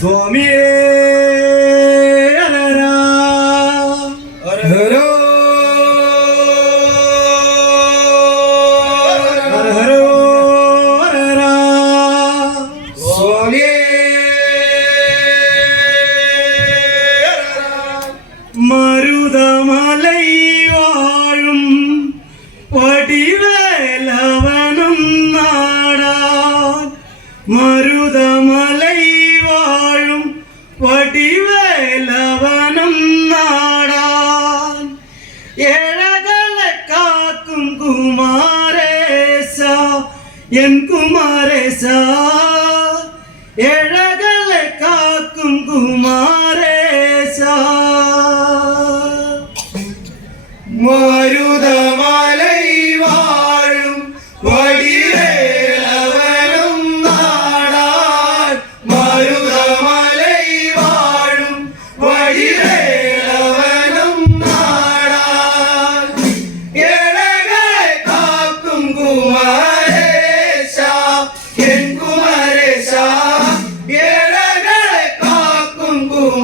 സ്വാമിയേ ഹരരാ ഹരഹരോ ഹരഹരോ ഹരരാ സ്വാമിയേ മരുതമലൈ വാഴും വടിവേലവനും നാടാൻ മരുതമലൈ വാഴും വടിവേലവനും നാടാൻ ഏഴകളെ കാക്കും കുമാരേശ എൻ കുമാരേശ ഏഴകളെ കാക്കും കുമാരേശ മരുതമലൈ വാഴും വടിവേലവനും നാടാൻ മരുതമലൈ വാഴും വടിവേലവനും നാടാൻ ഏഴകളെ കാക്കും കുമാരേശ എൻ കുമാരേശ ഏഴകളെ കാക്കും കുമാരേശ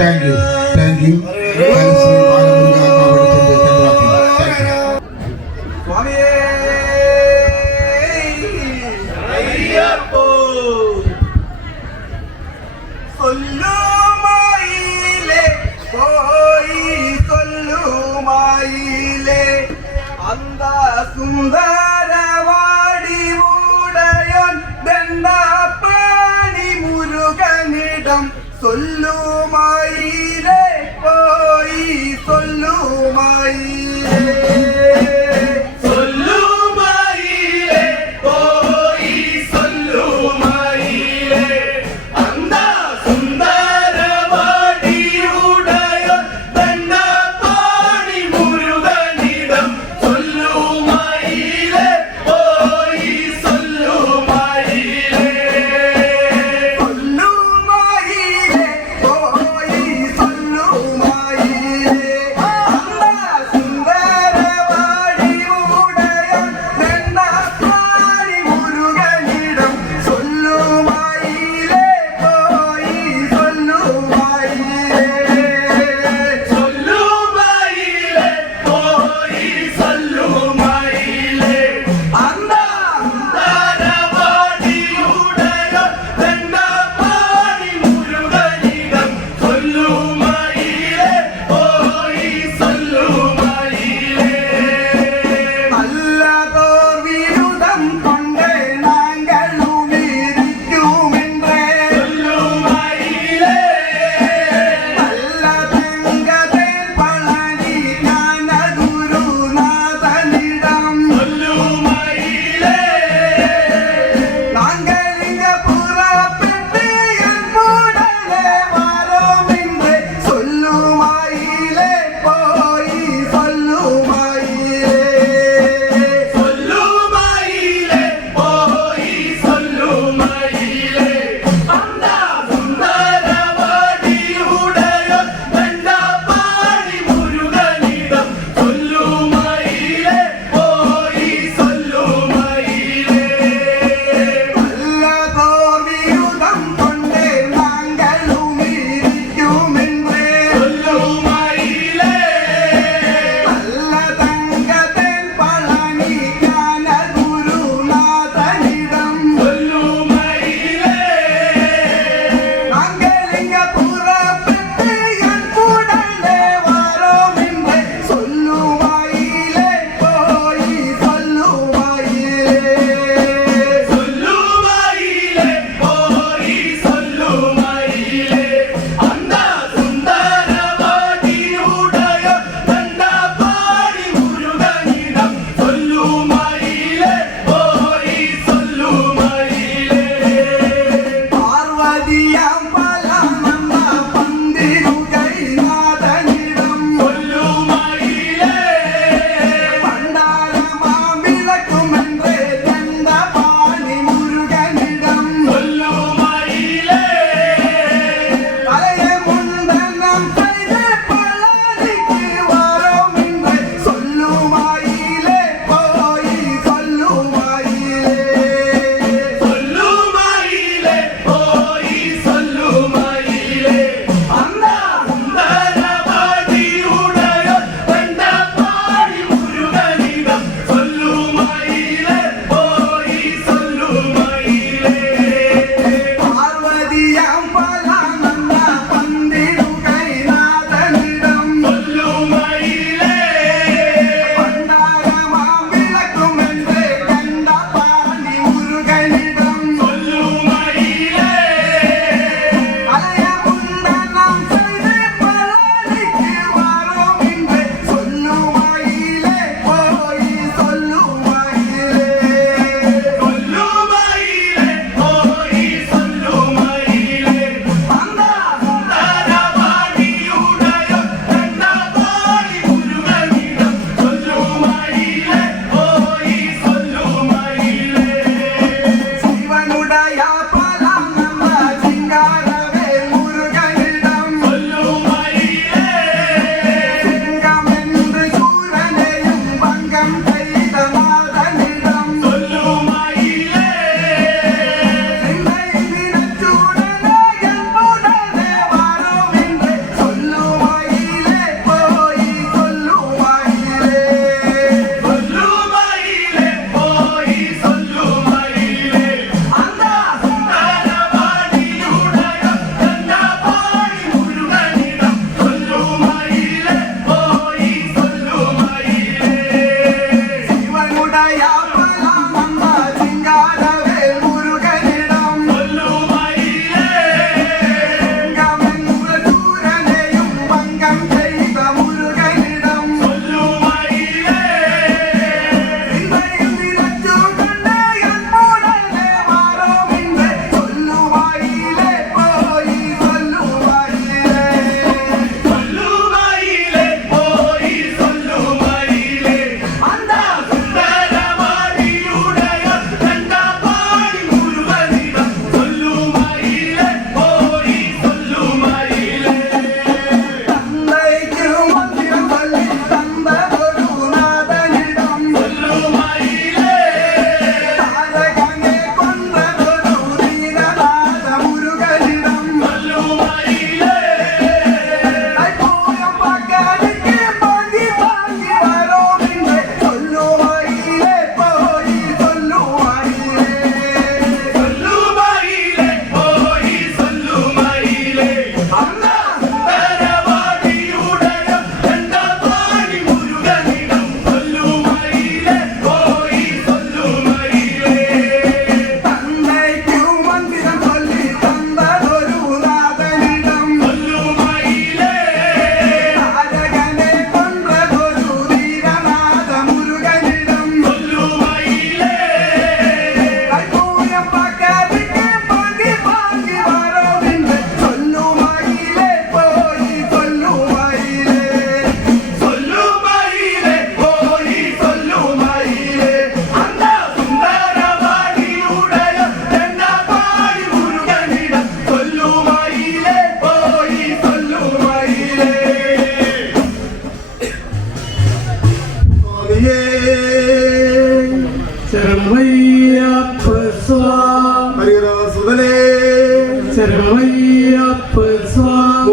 thank you thank you Shri Balamuruga കാവടിച്ചന്റെ ചന്ദ്രാപ്പി. സ്വാമിയേ അയ്യപ്പോ சொல்லுமாயிலே போய் சொல்லுமாயிலே அந்த சுந்தரவாடி உடையான் தண்டாபாணி முருகனிடம் சொல்லுமாயிலே போய் சொல்லுமாயிலே சொல்லுமாயிலே போய் சொல்லுமாயிலே அந்த சுந்தரவாடி உடையான் தண்டாபாணி முருகனிடம் சொல்லுமாயிலே போய் சொல்லுமாயிலே சொல்லுமாயிலே போய் சொல்லுமாயிலே அந்த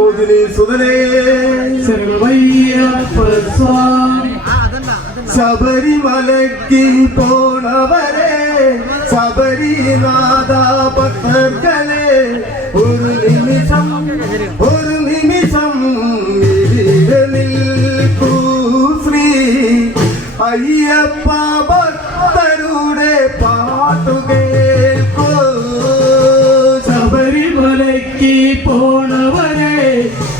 മോഹിനി സുതനേ ശബരിമലയ്ക്ക് പോണവരെ ശബരിനാഥ ഭക്തർകളെ ഒരു നിമിഷം ഇവിടെ നിൽക്കൂ ശ്രീ അയ്യപ്പ ഭക്തരുടെ പാട്ടുകേൾക്കൂ ശബരിമലയ്ക്ക് പോണവരെ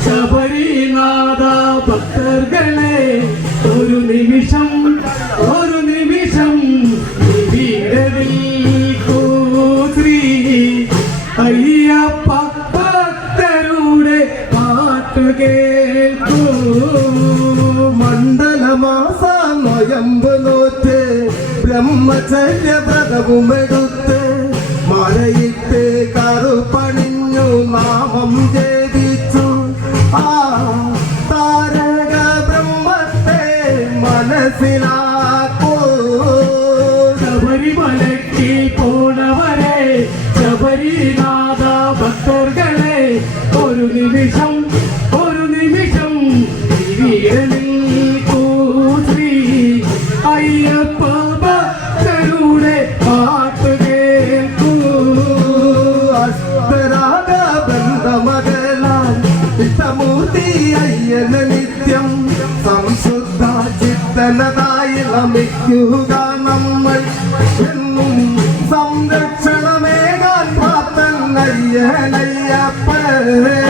ശബരിനാഥ ഭക്തർകളെ ഒരു നിമിഷം ഇവിടെ നിൽക്കൂ ശ്രീ അയ്യപ്പ ഭക്തരുടെ പാട്ടു കേൾക്കൂ മണ്ഡലമാസ നൊയമ്പ് നോറ്റ് ബ്രഹ്മചര്യ വ്രതവുമെടുത്ത് മലയിട്ട് കറുപണിഞ്ഞു നാമം ജപിച്ചു ആ താരക ബ്രഹ്മത്തെ മനസ്സിലാക്കൂ ശബരിമലയ്ക്ക് പോണവരെ ശബരിനാഥ ഭക്തർകളെ ഒരു നിമിഷം ഇവിടെ നിൽക്കൂ ശ്രീ അയ്യപ്പ ഭക്തരുടെ പാട്ടു കേൾക്കൂ അഷ്ടരാഗ ബന്ധമകലാൽ ഇഷ്ടമൂർത്തി അയ്യന നിത്യം സംശുദ്ധ ചിത്തനതായി നമിക്കുക നമ്മൾ എന്നും സംരക്ഷണമേകാൻ പ്രാപ്തൻ അയ്യനയ്യപ്പനേ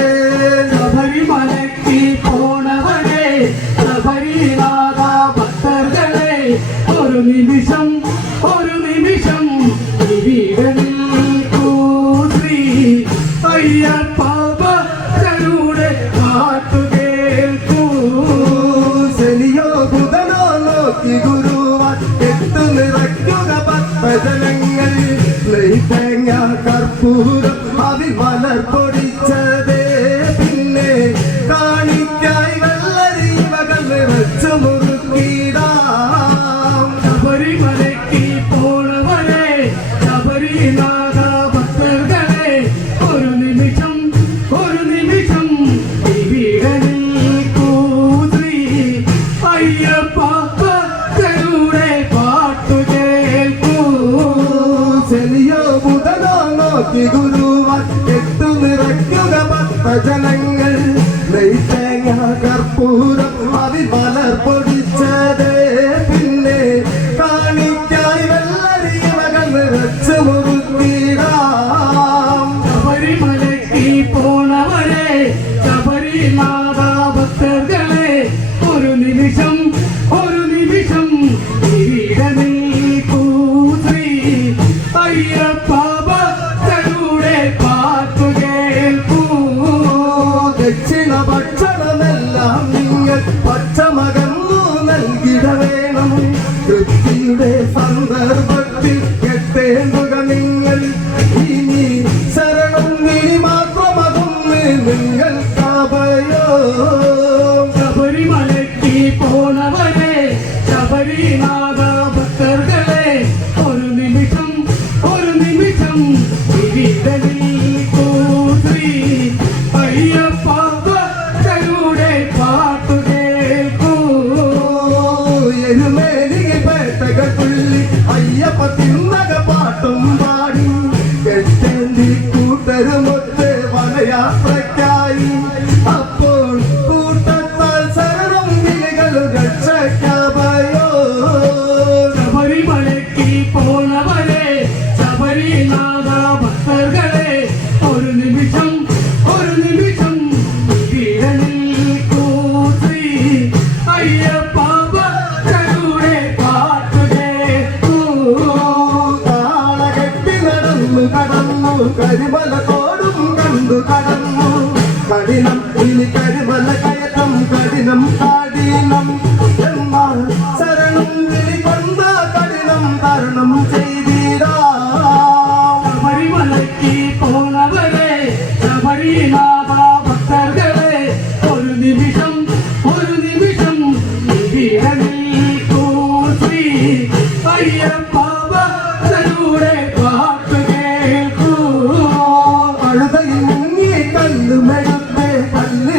ശബരിമലയ്ക്ക് പോണവരെ ശബരിനാഥ ഭക്തർകളെ ഒരു നിമിഷം ഇവിടെ നിൽക്കൂ ശ്രീ അയ്യപ്പ ഭക്തരുടെ പാട്ടു കേൾക്കൂ ശനിയോ ബുധനോ നോക്കി ഗുരുവാൻ എത്തു നിറയ്ക്കുക ഭക്തജനങ്ങൾ തേങ്ങ കർപ്പൂരം അതിൽ മലർ പൊടിച്ചതേ പിന്നെ കാണിക്കായി വെള്ളരീവകൾ നിറച്ചു മുറുക്കിടാം ശബരിമലയ്ക്ക് പോണവരെ ശബരിനാഥ ഭക്തർകളെ ഒരു നിമിഷം ഇവിടെ നിൽക്കൂ ശ്രീ അയ്യപ്പ ഭക്തരുടെ പാട്ടു കേൾക്കൂ ശനിയോ ബുധനോ നോക്കി ഗുരുവാൻ എത്തു നിറയ്ക്കുക ഭക്തജനങ്ങൾ തേങ്ങ കർപ്പൂരം അതിൽ മലർ പൊടിച്ചതേ പിന്നെ കാണിക്കായി വെള്ളരീവകൾ നിറച്ചു മുറുക്കിടാം ശബരിമലയ്ക്ക് പോണവരെ ശബരിനാഥ ഭക്തർകളെ ഒരു നിമിഷം ഇവിടെ നിൽക്കൂ ശ്രീ അയ്യപ്പ ഭക്തരുടെ പാട്ടു കേൾക്കൂ ദക്ഷിണ ഭക്ഷണമെല്ലാം നിങ്ങൾ പച്ചമകന്നു നൽകിട വേണം തൃപ്തിയുടെ സന്ദർഭത്തിൽ കെട്ടേണ്ടുക നിങ്ങൾ ഇനി ശരണം ഇനി മാത്രമതൊന്ന് നിങ്ങൾക്കഭയോ ശബരിമലയ്ക്ക് പോണവരെ ശബരിനാഥ ഭക്തർകളെ ഒരു നിമിഷം ഇവിടെ നിൽക്കൂ ശ്രീ അയ്യപ്പ ഭക്തരുടെ പാട്ടു കേൾക്കൂ എരുമേലിಗೆ പേട്ടകൾ തുള്ളി അയ്യപ്പ തിന്നക പാട്ടും പാടി കെട്ടേന്തി കൂട്ടരുമൊത്ത് വനയാത്രയ്ക്കായി അപ്പോൾ കൂട്ടത്താൽ ശരണം വിളികൾ രക്ഷയ്ക്കഭയോ ശബരിമലയ്ക്ക് പോണവരെ ശബരിനാഥ ഭക്തർകളെ ഒരു നിമിഷം ഇവിടെ നിൽക്കൂ ശ്രീ അയ്യപ്പ ഭക്തരുടെ പാട്ടു കേൾക്കൂ കാളകെട്ടി നടന്നു കടന്നു കരിമല തോടും കണ്ടു കടന്നു കഠിനം ഇനി കരിമല കയറ്റം കഠിനം എന്നാൽ ശരണം വിളി കൊണ്ട കഠിനം തരണം ചെയ്തിടാം ശബരിമലയ്ക്ക് പോണവരെ ശബരിനാഥ ഭക്തർകളെ ഒരു നിമിഷം ഇവിടെ നിൽക്കൂ ശ്രീ അയ്യപ്പ ഭക്തരുടെ പാട്ടു കേൾക്കൂ അഴുതയിൽ മുങ്ങി കല്ലുമെടുത്ത് കല്ല്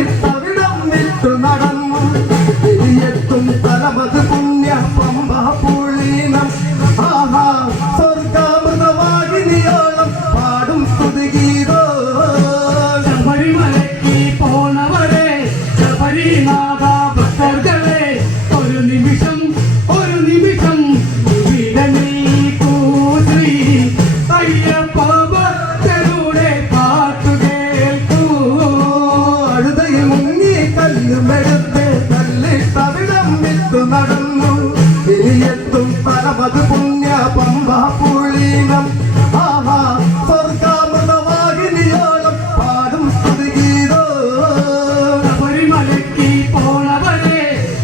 ശബരിനാഥ ഭക്തர்களെ ഒരു നിമിഷം ഇവിടെ നിൽക്കൂ ശ്രീ അയ്യപ്പ ഭക്തരുടെ പാട്ടു കേൾക്കൂ. അഴുതയിൽ മുങ്ങി കല്ലുമെടുത്ത് കല്ലിട്ടവിടം വിട്ടു നടന്നു ഇനിയെത്തും പരമത് പുണ്യ പമ്പ പുളീനം ആഹാ സ്വർഗാമൃതവാഹിനിയോളം പാടും സ്തുതിഗീതോ. ശബരിമലയ്ക്ക് പോണവരെ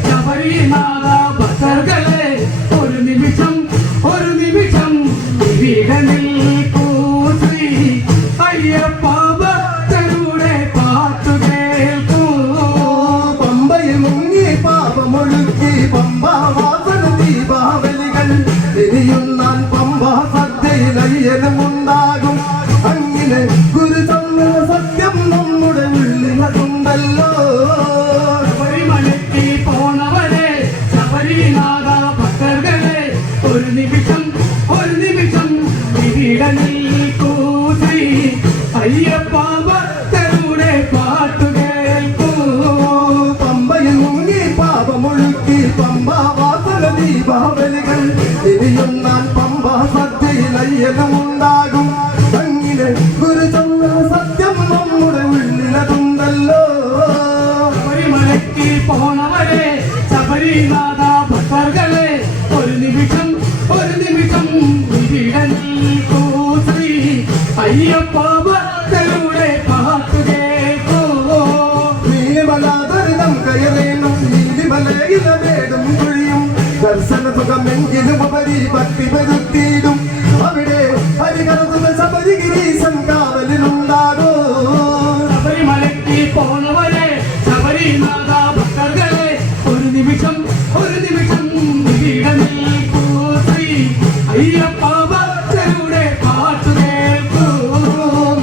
ശബരിനാഥ ഭക്തர்களെ ഒരു നിമിഷം ഇവിടെ നിൽക്കൂ ശ്രീ അയ്യപ്പ ഭക്തരുടെ പാട്ടു കേൾക്കൂ. പമ്പയിൽ മുങ്ങി പാപമൊഴുക്കി പമ്പാവാസന ദീപാവലികൾ ഇനിയും ഞാൻ പമ്പ സദ്യയിൽ അയ്യനുമുണ്ടാകും. അങ്ങനെ ഗുരു ചൊന്ന സത്യം നമ്മുടെ ഉള്ളിലതുണ്ടല്ലോ. ശബരിമലയ്ക്ക് പോണവരെ ശബരിനാഥ ഭക്തர்களെ ഒരു നിമിഷം ഇവിടെ നിൽക്കൂ ശ്രീ അയ്യപ്പ ഭക്തരുടെ പാട്ടു കേൾക്കൂ. പമ്പയിൽ മുങ്ങി പാപമൊഴുക്കി പമ്പാവാസന ദീപാവലികൾ ഇനിയും ഞാൻ പമ്പ സദ്യയിൽ അയ്യനുമുണ്ടാകും. അങ്ങനെ ഗുരു ചൊന്ന സത്യം നമ്മുടെ ഉള്ളിലതുണ്ടല്ലോ. ശബരിമലയ്ക്ക് പോണവരെ ശബരിനാഥ ഭക്തர்களെ ഒരു നിമിഷം ഇവിടെ നിൽക്കൂ ശ്രീ അയ്യപ്പ ഭക്തരുടെ പാട്ടു കേൾക്കൂ. നീലിമലാദരിതം കയറേണം നീലിമലയിലമേടും കുഴിയും ദർശന സുഖമെങ്കിലും ഉപരി ഭക്തി വരുത്തിയിടും. അവിടെ ഹരികരുതുന്ന ശബരിഗിരീശൻ കാവലിലുണ്ടാകോ. ശബരിമലയ്ക്ക് പോണവരെ ശബരിനാഥ ഭക്തர்களെ ഒരു നിമിഷം ഇവിടെ നിൽക്കൂ ശ്രീ അയ്യപ്പ ഭക്തരുടെ പാട്ടു കേൾക്കൂ.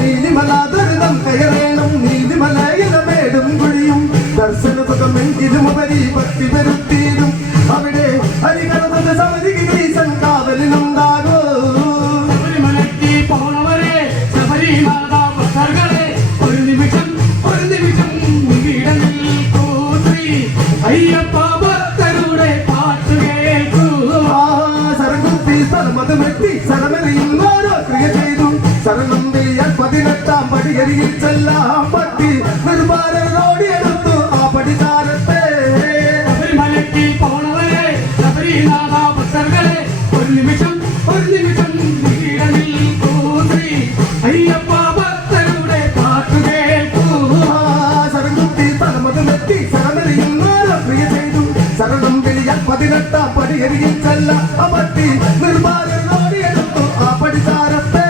നീലിമലാദരിതം കയറേണം നീലിമലയിലമേടും കുഴിയും ദർശന സുഖമെങ്കിലും ഉപരി ഭക്തി വരുത്തിയിടും. അവിടെ ഹരികരുതുന്ന ശബരിഗിരീശൻ കാവലിലുണ്ടാകോ. ശബരിമലയ്ക്ക് പോണവരെ ശബരിനാഥ ഭക്തர்களെ ഒരു നിമിഷം ഇവിടെ നിൽക്കൂ ശ്രീ അയ്യപ്പ ഭക്തരുടെ പാട്ടു കേൾക്കൂ. ശരംകുത്തി സ്ഥലമത് മെത്തി ശരമെറിയുന്നോരോ ക്രിയ ചെയ്തു. ശരണം ചെയ്യാൻ 18-ാം പടിയരികിൽ ചെല്ലാം പറ്റി നിർഭാരനോടിയെടുത്തു ആ പടിതാരത്തെ. ശബരിമലയ്ക്ക് പോണവരെ ശബരിനാഥ ഭക്തர்களെ ഒരു നിമിഷം ഇവിടെ നിൽക്കൂ ശ്രീ അയ്യപ്പ ഭക്തരുടെ പാട്ടു കേൾക്കൂ. ശരംകുത്തി സ്ഥലമത് മെത്തി ശരമെറിയുന്നോരോ ക്രിയ ചെയ്തു. ശരണം ചെയ്യാൻ 18-ാം പടിയരികിൽ ചെല്ലാം പറ്റി നിർഭാരനോടിയെടുത്തു ആ പടിതാരത്തെ.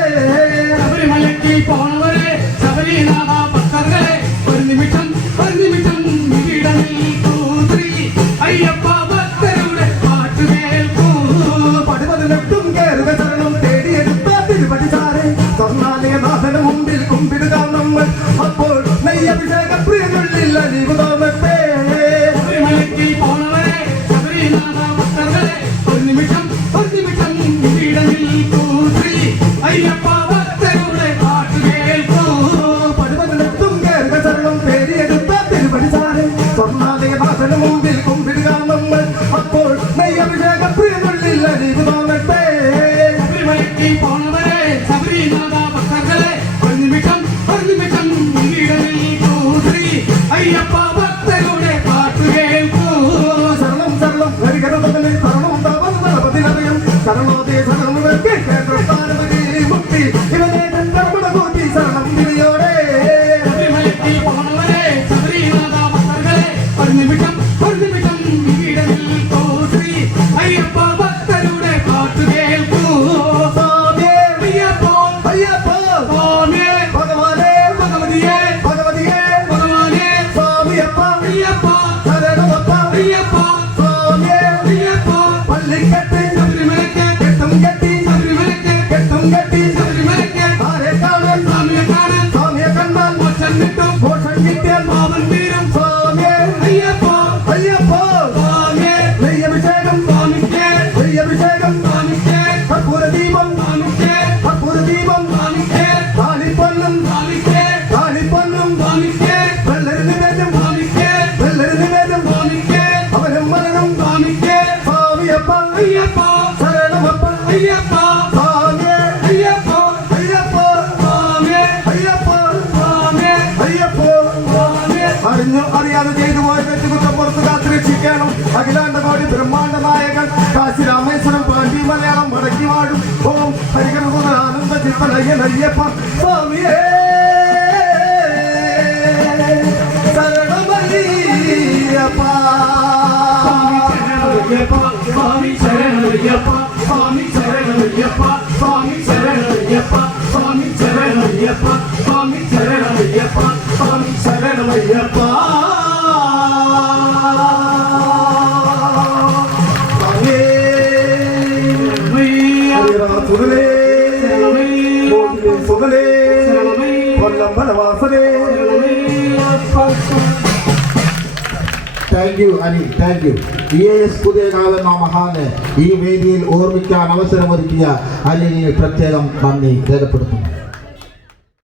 ശബരിമലയ്ക്ക് പോണവരെ ശബരിനാഥ ഭക്തர்களെ ഒരു നിമിഷം ഇവിടെ നിൽക്കൂ ശ്രീ അയ്യപ്പ ഭക്തരുടെ പാട്ടു കേൾക്കൂ. പടിപതിനെട്ടും കേറുക ശരണം തേടിയെടുത്ത തിരുപടിചാരെ സ്വർണ്ണാലയനാഥന് മുമ്പിൽ കുമ്പിടുക നമ്മൾ. അപ്പോൾ നെയ്യഭിഷേക പ്രിയനുള്ളിൽ അലിവ് തോന്നട്ടെ. ശബരിമലയ്ക്ക് പോണവരെ ശബരിനാഥ ഭക്തர்களെ ഒരു നിമിഷം ഇവിടെ നിൽക്കൂ ശ്രീ അയ്യപ്പ ഭക്തരുടെ പാട്ടു കേൾക്കൂ. പടിപതിനെട്ടും കേറുക ശരണം തേടിയെടുത്ത തിരുപടിചാരെ സ്വർണ്ണാലയനാഥന് മുമ്പിൽ കുമ്പിടുക നമ്മൾ. അപ്പോൾ നെയ്യഭിഷേക പ്രിയനുള്ളിൽ അലിവ് തോന്നട്ടെ. ശബരിമലയ്ക്ക് പോണവരെ ശബരിനാഥ ഭക്തர்களെ ഒരു നിമിഷം ഇവിടെ നിൽക്കൂ ശ്രീ അയ്യപ്പ ഭക്തരുടെ പാട്ടു കേൾക്കൂ. ശരണം ശരണം ഹരികരതനെ ശരണം തപതിനറിയും ശരണോദയ ശരണമുഖ്യ കേന്ദ്രസ്ഥാനപതി മുക്തി ഇവനെ കർമ്മണ കൂട്ടി ശരണം വിളിയോടെ. ശബരിമലയ്ക്ക് പോണവരെ ശബരിനാഥ ഭക്തர்களെ ഒരു നിമിഷം ഇവിടെ നിൽക്കൂ ശ്രീ അയ്യപ്പ ഭക്തരുടെ പാട്ടു കേൾക്കൂ. സ്വാമിയേ അയ്യപ്പോ അയ്യപ്പോ സ്വാമിയേ ഭഗവാനേ ഭഗവതിയെ ഭഗവതിയേ ഭഗവാനെ സ്വാമിയപ്പ അയ്യപ്പ ശരണമപ്പ അയ്യപ്പ സ്വാമിയേ അയ്യപ്പ പള്ളിക്കെട്ട് ശബരിമലയ്ക്ക് കെട്ടും കെട്ടി ശബരിമലയ്ക്ക് കെട്ടും കെട്ടി ശബരിമലയ്ക്ക് ആരെ കാണാൻ സ്വാമിയെ കാണാൻ സ്വാമിയെ കണ്ടാൽ മോക്ഷം കിട്ടും മോക്ഷം കിട്ടിയാൽ പാപം തീരും. സ്വാമിയേ അയ്യപ്പ അയ്യപ്പോ സ്വാമിയെ നെയ്യഭിഷേകം സ്വാമിക്ക് നെയ്യഭിഷേകം സ്വാമിക്ക് കർപ്പൂരദീപം സ്വാമിക്ക് കർപ്പൂരദീപം സ്വാമിക്ക് താളിപ്പൊന്നും സ്വാമിക്ക് താളിപ്പൊന്നും സ്വാമിക്ക് വെള്ളരി നിവേദ്യം സ്വാമിക്ക് വെള്ളരി ചെയ്തു പോയ തെറ്റുകുറ്റം പുറത്ത് കാത്തിരക്ഷിക്കണം. അഖിലാണ്ട കോടി ബ്രഹ്മാണ്ട നായകൻ കാശി രാമേശ്വരം പാണ്ഡി മലയാളം മടക്കി വാഴും. ഓം ഹരികൃഷ്ണ ആനന്ദ ചിത്തനയ്യനയ്യപ്പ സ്വാമിയേ ശരണമയ്യപ്പ. സ്വാമി ശരണയ്യപ്പ സ്വാമി ശരണയ്യപ്പ സ്വാമി ശരണയ്യപ്പ സ്വാമി ശരണയ്യപ്പ സ്വാമി ശരണയ്യപ്പ സ്വാമി ശരണയ്യപ്പ. Thank you Anil, thank you. EAS Puthiyakavu എന്ന മഹാന് ഈ വേദിയിൽ ഓർമ്മിക്കാൻ അവസരമൊരുക്കിയ അനിലിന് പ്രത്യേകം നന്ദി രേഖപ്പെടുത്തുന്നു.